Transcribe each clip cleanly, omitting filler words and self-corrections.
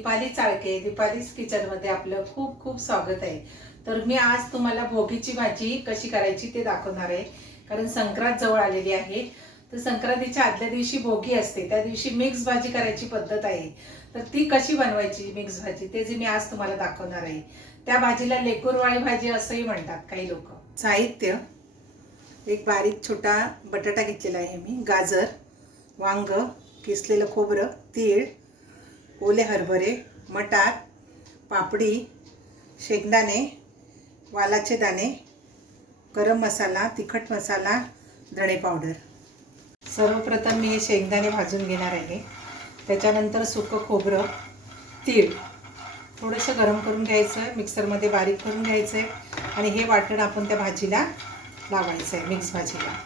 दीपाली चाळके दीपालीज किचनमध्ये आपलं खूप खूप स्वागत आहे। तर मी आज तुम्हाला भोगीची भाजी कशी करायची ते दाखवणार आहे। कारण संक्रांत जवळ आलेली आहे। तर संक्रांतीच्या आदल्या दिवशी भोगी असते, त्या दिवशी मिक्स भाजी करायची पद्धत आहे। तर ती कशी बनवायची मिक्स भाजी ते जे मी आज तुम्हाला दाखवणार आहे। त्या भाजीला लेकुरवाळी भाजी असंही म्हणतात काही लोक। साहित्य: एक बारीक छोटा बटाटा घेतलेला आहे मी, गाजर, वांग, किसलेलं खोबरं, तीळ, ओले हरभरे, मटार, पापडी, शेंगदाणे, वालाचे दाणे, गरम मसाला, तिखट मसाला, धणे पावडर। सर्वप्रथम मी हे शेंगदाणे भाजून घेणार आहे। त्याच्यानंतर सुकं खोबरं, तीळ थोडंसं गरम करून घ्यायचं आहे, मिक्सरमध्ये बारीक करून घ्यायचं आहे आणि हे वाटण आपण त्या भाजीला लावायचं आहे, मिक्स भाजीला।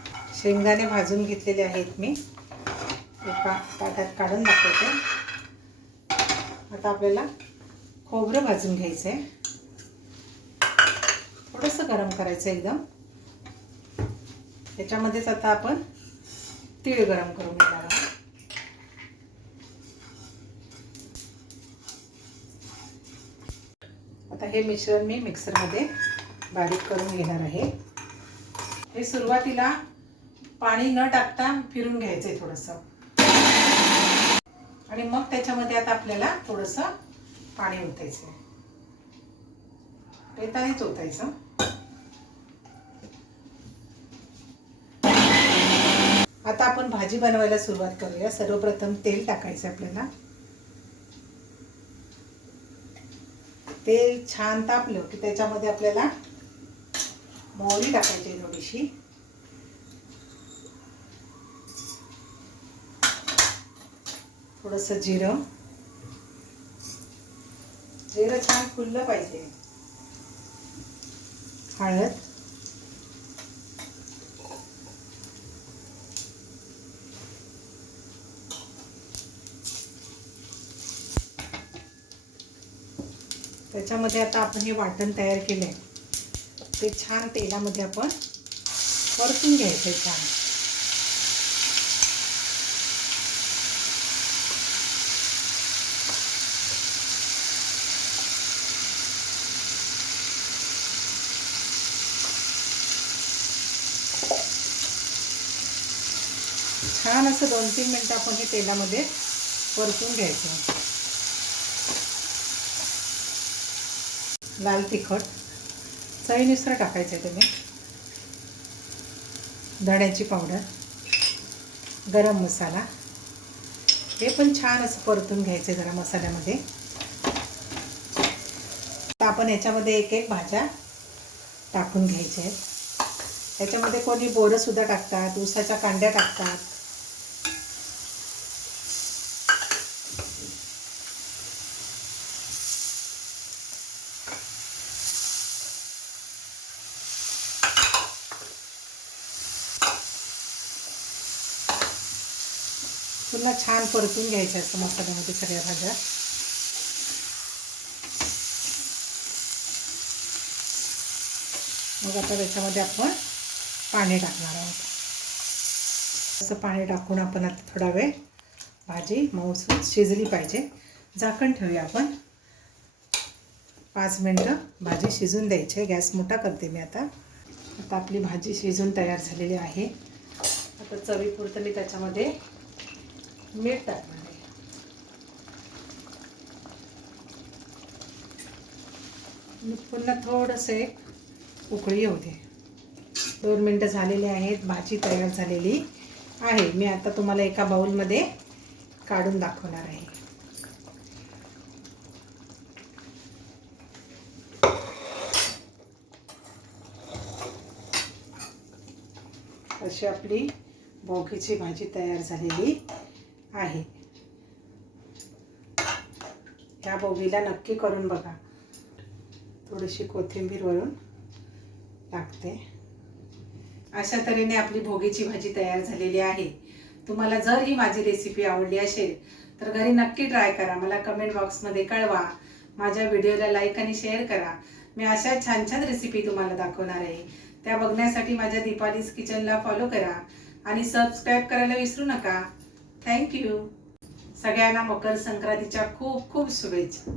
शेंगदाणे भाजून घेतलेले आहेत मी, एका ताटात काढून दाखवते। आता आपल्याला खोबरं भाजून घ्यायचं आहे, थोडंसं गरम करायचं एकदम। त्याच्यामध्येच आता आपण तीळ गरम करून घेणार आहोत। आता हे मिश्रण मी मिक्सरमध्ये बारीक करून घेणार आहे। हे सुरुवातीला पाणी न टाकता फिरून घ्यायचं आहे थोडंसं, आणि मग त्याच्यामध्ये आता आपल्याला थोडंसं पाणी ओतायचं आहे, पेतानेच ओतायचं। आता आपण भाजी बनवायला सुरुवात करूया। सर्वप्रथम तेल टाकायचं आपल्याला। तेल छान तापलं की त्याच्यामध्ये आपल्याला मोहरी टाकायची आहे थोडीशी, थोडंसं जिरं, जिरं छान फुललं पाहिजे, हळद, त्याच्यामध्ये आता आपण हे वाटण तयार केलंय ते छान तेलामध्ये आपण परतून घ्यायचं छान। छान असं 2-3 मिनिटं आपण हे तेलामध्ये परतून घ्यायचं। लाल तिखट चवीनुसार टाकायचं आहे तुम्ही, धण्याची पावडर, गरम मसाला, हे पण छान असं परतून घ्यायचं आहे जरा मसाल्यामध्ये। तर आपण याच्यामध्ये एक एक भाज्या टाकून घ्यायच्या आहेत। त्याच्यामध्ये कोणी बोरं सुद्धा टाकतात, ऊसाच्या कांड्या टाकतात। पुन्हा छान परतून घ्यायचं असं मसाल्यामध्ये सगळ्या भाज्या। मग आता त्याच्यामध्ये आपण पाणी टाकणार आहोत। असं पाणी टाकून आपण आता थोडा वेळ भाजी मऊसूत शिजली पाहिजे, झाकण ठेवूया आपण। 5 मिनिटं भाजी शिजून द्यायची आहे। गॅस मोठा करते मी आता। आता आपली भाजी शिजून तयार झालेली आहे। आता चवीपुरतं मी त्याच्यामध्ये मीठ टाकणार आहे। पुन्हा थोडंसं एक उकळी येऊ दे। 2 मिनिटं झालेली आहेत, भाजी तयार झालेली आहे। मी आता तुम्हाला एका बाउलमध्ये काढून दाखवणार आहे। अशी आपली भोगीची भाजी तयार झालेली आहे। ह्या भोगीला नक्की करून बघा। थोडीशी कोथिंबीर वरून टाकते। अशा तऱ्हेने आपली भोगीची भाजी तयार झालेली आहे। तुम्हाला जर ही माझी रेसिपी आवडली असेल तर घरी नक्की ट्राय करा, मला कमेंट बॉक्समध्ये कळवा। माझ्या व्हिडिओला लाईक आणि शेअर करा। मी अशा छान छान रेसिपी तुम्हाला दाखवणार आहे, त्या बघण्यासाठी माझ्या दीपालीज किचनला फॉलो करा आणि सबस्क्राईब करायला विसरू नका। Thank you. सगळ्यांना मकर संक्रांतीच्या खूप खूप शुभेच्छा.